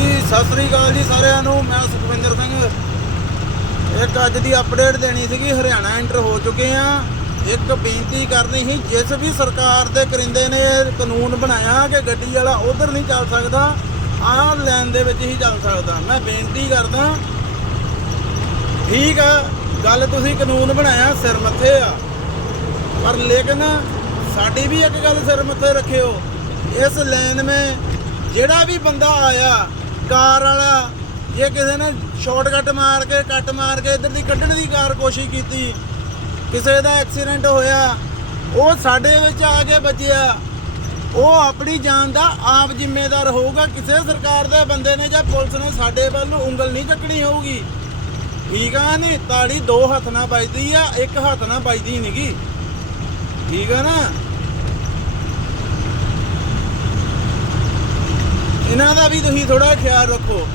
ਹਾਂਜੀ ਸਤਿ ਸ੍ਰੀ ਅਕਾਲ ਜੀ ਸਾਰਿਆਂ ਨੂੰ। ਮੈਂ ਸੁਖਵਿੰਦਰ ਸਿੰਘ। ਇੱਕ ਅੱਜ ਦੀ ਅਪਡੇਟ ਦੇਣੀ ਸੀਗੀ, ਹਰਿਆਣਾ ਐਂਟਰ ਹੋ ਚੁੱਕੇ ਆ। ਇੱਕ ਬੇਨਤੀ ਕਰਨੀ ਸੀ, ਜਿਸ ਵੀ ਸਰਕਾਰ ਦੇ ਕਰਿੰਦੇ ਨੇ ਇਹ ਕਾਨੂੰਨ ਬਣਾਇਆ ਕਿ ਗੱਡੀ ਵਾਲਾ ਉਧਰ ਨਹੀਂ ਚੱਲ ਸਕਦਾ, ਆਹ ਲਾਈਨ ਦੇ ਵਿੱਚ ਹੀ ਚੱਲ ਸਕਦਾ। ਮੈਂ ਬੇਨਤੀ ਕਰਦਾ, ਠੀਕ ਆ, ਗੱਲ ਤੁਸੀਂ ਕਾਨੂੰਨ ਬਣਾਇਆ, ਸਿਰ ਮੱਥੇ ਆ। ਪਰ ਲੇਕਿਨ ਸਾਡੀ ਵੀ ਇੱਕ ਗੱਲ ਸਿਰ ਮੱਥੇ ਰੱਖਿਓ, ਇਸ ਲਾਈਨ 'ਮੇ ਜਿਹੜਾ ਵੀ ਬੰਦਾ ਆਇਆ ਕਾਰ ਵਾਲਾ, ਜੇ ਕਿਸੇ ਨੇ ਸ਼ਾਰਟਕਟ ਮਾਰ ਕੇ ਕੱਟ ਮਾਰ ਕੇ ਇੱਧਰ ਦੀ ਕੱਢਣ ਦੀ ਕਾਰ ਕੋਸ਼ਿਸ਼ ਕੀਤੀ, ਕਿਸੇ ਦਾ ਐਕਸੀਡੈਂਟ ਹੋਇਆ, ਉਹ ਸਾਡੇ ਵਿੱਚ ਆ ਕੇ ਬਚਿਆ ਉਹ ਆਪਣੀ ਜਾਨ ਦਾ ਆਪ ਜ਼ਿੰਮੇਦਾਰ ਹੋਊਗਾ, ਕਿਸੇ ਸਰਕਾਰ ਦੇ ਬੰਦੇ ਨੇ ਜਾਂ ਪੁਲਿਸ ਨੇ ਸਾਡੇ ਵੱਲ ਨੂੰ ਉਂਗਲ ਨਹੀਂ ਚੱਕਣੀ ਹੋਊਗੀ। ਠੀਕ ਆ ਨਹੀਂ ਤਾੜੀ ਦੋ ਹੱਥ ਨਾਲ ਵੱਜਦੀ ਆ, ਇੱਕ ਹੱਥ ਨਾਲ ਵੱਜਦੀ ਨਹੀਂਗੀ ਠੀਕ ਆ ਨਾ? ਇਹਨਾਂ ਦਾ ਵੀ ਤੁਸੀਂ ਥੋੜਾ ਖਿਆਲ ਰੱਖੋ।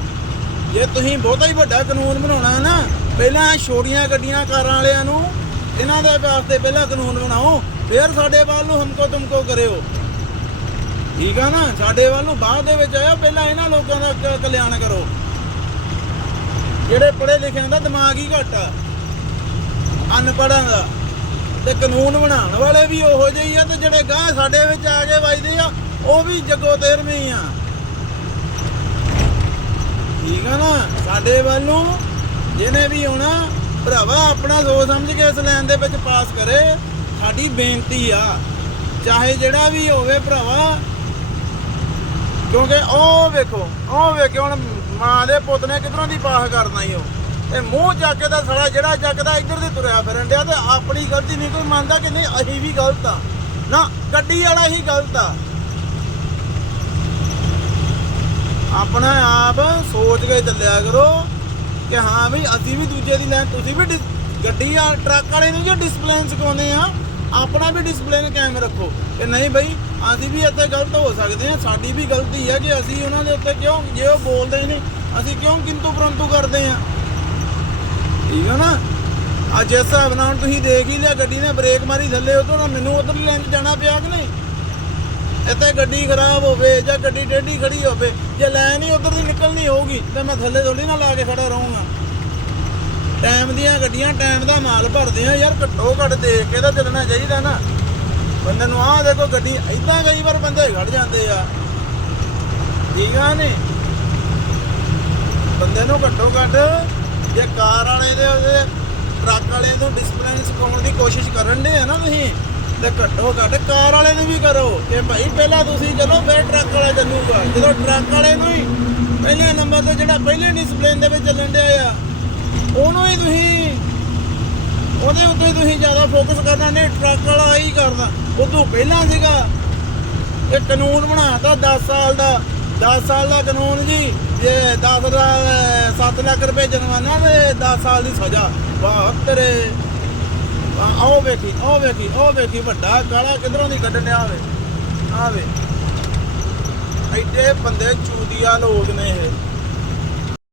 ਜੇ ਤੁਸੀਂ ਬਹੁਤਾ ਹੀ ਵੱਡਾ ਕਾਨੂੰਨ ਬਣਾਉਣਾ ਨਾ, ਪਹਿਲਾਂ ਛੋਟੀਆਂ ਗੱਡੀਆਂ ਕਾਰਾਂ ਵਾਲਿਆਂ ਨੂੰ ਇਹਨਾਂ ਦੇ ਵਾਸਤੇ ਪਹਿਲਾਂ ਕਾਨੂੰਨ ਬਣਾਓ, ਫਿਰ ਸਾਡੇ ਵੱਲ ਨੂੰ ਹਮਕੋ ਤੁਮਕੋ ਕਰਿਓ। ਠੀਕ ਆ ਨਾ? ਸਾਡੇ ਵੱਲ ਨੂੰ ਬਾਅਦ ਦੇ ਵਿੱਚ ਆਇਓ, ਪਹਿਲਾਂ ਇਹਨਾਂ ਲੋਕਾਂ ਦਾ ਕਲਿਆਣ ਕਰੋ। ਜਿਹੜੇ ਪੜ੍ਹੇ ਲਿਖਿਆਂ ਦਾ ਦਿਮਾਗ ਹੀ ਘੱਟ ਆ। ਅਨਪੜ੍ਹਾਂ ਦਾ। ਤੇ ਕਾਨੂੰਨ ਬਣਾਉਣ ਵਾਲੇ ਵੀ ਉਹੋ ਜਿਹੇ ਹੀ ਆ ਤੇ ਜਿਹੜੇ ਗਾਂ ਸਾਡੇ ਵਿੱਚ ਆ ਕੇ ਵੱਜਦੇ ਆ, ਉਹ ਵੀ ਜੱਗੋ ਤੇਰਵੇਂ ਹੀ ਆ। ਠੀਕ ਆ ਨਾ? ਸਾਡੇ ਵੱਲ ਨੂੰ ਜਿਹਨੇ ਵੀ ਆਉਣਾ, ਭਰਾਵਾ ਆਪਣਾ ਸੋਚ ਸਮਝ ਕੇ ਇਸ ਲਾਈਨ ਦੇ ਵਿੱਚ ਪਾਸ ਕਰੇ। ਸਾਡੀ ਬੇਨਤੀ ਆ, ਚਾਹੇ ਜਿਹੜਾ ਵੀ ਹੋਵੇ ਭਰਾਵਾ, ਕਿਉਂਕਿ ਉਹ ਵੇਖੋ ਉਹ ਵੇਖੋ ਹੁਣ ਮਾਂ ਦੇ ਪੁੱਤ ਨੇ ਕਿਧਰੋਂ ਦੀ ਪਾਸ ਕਰਨਾ ਹੀ ਉਹ। ਤੇ ਮੂੰਹ ਚੱਕ ਕੇ ਤਾਂ ਜਿਹੜਾ ਚੱਕਦਾ ਇੱਧਰ ਦੀ ਤੁਰਿਆ ਫਿਰਨ ਡਿਆ ਤੇ ਆਪਣੀ ਗਲਤੀ ਨਹੀਂ, ਕੋਈ ਮੰਨਦਾ ਕਿ ਨਹੀਂ ਅਸੀਂ ਵੀ ਗਲਤ ਆ। ਨਾ, ਗੱਡੀ ਵਾਲਾ ਹੀ ਗਲਤ ਆ। ਆਪਣਾ ਆਪ ਸੋਚ ਕੇ ਚੱਲਿਆ ਕਰੋ ਕਿ ਹਾਂ ਵੀ ਅਸੀਂ ਵੀ ਦੂਜੇ ਦੀ ਲੈਣ, ਤੁਸੀਂ ਵੀ ਡਿਸ- ਗੱਡੀ ਆ, ਟਰੱਕ ਵਾਲੇ ਨੂੰ ਜੋ ਡਿਸਪਲੇਨ ਸਿਖਾਉਂਦੇ ਆ, ਆਪਣਾ ਵੀ ਡਿਸਪਲੇਨ ਕਾਇਮ ਰੱਖੋ। ਕਿ ਨਹੀਂ ਬਈ, ਅਸੀਂ ਵੀ ਇੱਥੇ ਗਲਤ ਹੋ ਸਕਦੇ ਆ ਸਾਡੀ ਵੀ ਗਲਤੀ ਹੈ ਕਿ ਅਸੀਂ ਉਹਨਾਂ ਦੇ ਉੱਤੇ ਕਿਉਂ, ਜੇ ਉਹ ਬੋਲਦੇ ਨੇ ਅਸੀਂ ਕਿਉਂ ਕਿੰਤੂ ਪਰੰਤੂ ਕਰਦੇ ਆ ਠੀਕ ਹੈ ਨਾ? ਅੱਜ ਇਸ ਹਿਸਾਬ ਨਾਲ ਤੁਸੀਂ ਦੇਖ ਹੀ ਲਿਆ, ਗੱਡੀ ਨੇ ਬ੍ਰੇਕ ਮਾਰੀ ਥੱਲੇ, ਉਧਰ ਤਾਂ ਮੈਨੂੰ ਉਧਰਲੀ ਲੈਣ 'ਚ ਜਾਣਾ ਪਿਆ ਕਿ ਨਹੀਂ? ਇੱਥੇ ਗੱਡੀ ਖਰਾਬ ਹੋਵੇ ਜਾਂ ਗੱਡੀ ਟੇਢੀ ਖੜੀ ਹੋਵੇ, ਜੇ ਲਾਈਨ ਹੀ ਉਧਰ ਦੀ ਨਿਕਲਣੀ ਹੋਊਗੀ, ਤੇ ਮੈਂ ਥੱਲੇ ਥੋੜੀ ਨਾ ਲਾ ਕੇ ਖੜਾ ਰਹੂੰਗਾ। ਟਾਈਮ ਦੀਆਂ ਗੱਡੀਆਂ, ਟਾਈਮ ਦਾ ਮਾਲ ਭਰਦੇ ਆ ਯਾਰ, ਘੱਟੋ ਘੱਟ ਦੇਖ ਕੇ ਤਾਂ ਚੱਲਣਾ ਚਾਹੀਦਾ ਨਾ। ਬੰਦੇ ਨੂੰ ਆਹ ਦੇਖੋ, ਗੱਡੀ ਇਦਾਂ ਕਈ ਵਾਰ ਬੰਦੇ ਖੜ ਜਾਂਦੇ ਆ। ਠੀਕ ਆ ਨੇ ਬੰਦੇ ਨੂੰ ਘੱਟੋ ਘੱਟ ਜੇ ਕਾਰ ਵਾਲੇ ਦੇ ਟਰੱਕ ਵਾਲੇ ਨੂੰ ਡਿਸਪਲਿਨ ਸਿਖਾਉਣ ਦੀ ਕੋਸ਼ਿਸ਼ ਕਰਨ ਦੇ ਆ ਨਾ ਤੁਸੀਂ। ਤੇ ਘੱਟੋ ਘੱਟ ਕਾਰ ਵਾਲੇ ਨੂੰ ਵੀ ਕਰੋ। ਕਿ ਭਾਈ ਪਹਿਲਾਂ ਤੁਸੀਂ ਚਲੋ, ਫਿਰ ਟਰੱਕ ਵਾਲਾ ਚੱਲੂਗਾ। ਜਦੋਂ ਟਰੱਕ ਵਾਲੇ ਨੂੰ ਹੀ ਪਹਿਲੇ ਨੰਬਰ ਤੇ ਜਿਹੜਾ ਪਹਿਲੇ ਡਿਸਪਲਿਨ ਦੇ ਵਿੱਚ ਚੱਲਣ ਡਿਆ ਆ, ਉਹਨੂੰ ਹੀ ਤੁਸੀਂ ਉਹਦੇ ਉੱਤੇ ਤੁਸੀਂ ਜ਼ਿਆਦਾ ਫੋਕਸ ਕਰਨਾ, ਨਹੀਂ, ਟਰੱਕ ਵਾਲਾ ਹੀ ਕਰਦਾ। ਉਦੋਂ ਪਹਿਲਾਂ ਸੀਗਾ, ਇਹ ਕਾਨੂੰਨ ਬਣਾਤਾ 10 ਸਾਲ ਦਾ। 10 ਸਾਲ ਦਾ ਕਾਨੂੰਨ ਜੀ, ਜੇ 10 ਦਾ 7 ਲੱਖ ਰੁਪਏ ਜੁਰਮਾਨਾ ਤੇ 10 ਸਾਲ ਦੀ ਸਜ਼ਾ। ਵਾਹ ਤੇਰੇ ਆਓ ਵੇਖੀ ਆਓ ਵੇਖੀ ਆਓ ਵੇਖੀ, ਵੱਡਾ ਕਾਲਾ ਕਿਧਰੋਂ ਦੀ ਕੱਢਣ ਡਿਆ ਆਵੇ ਆਵੇ ਐਡੇ ਬੰਦੇ ਚੂਤੀਆ ਲੋਕ ਨੇ ਇਹ।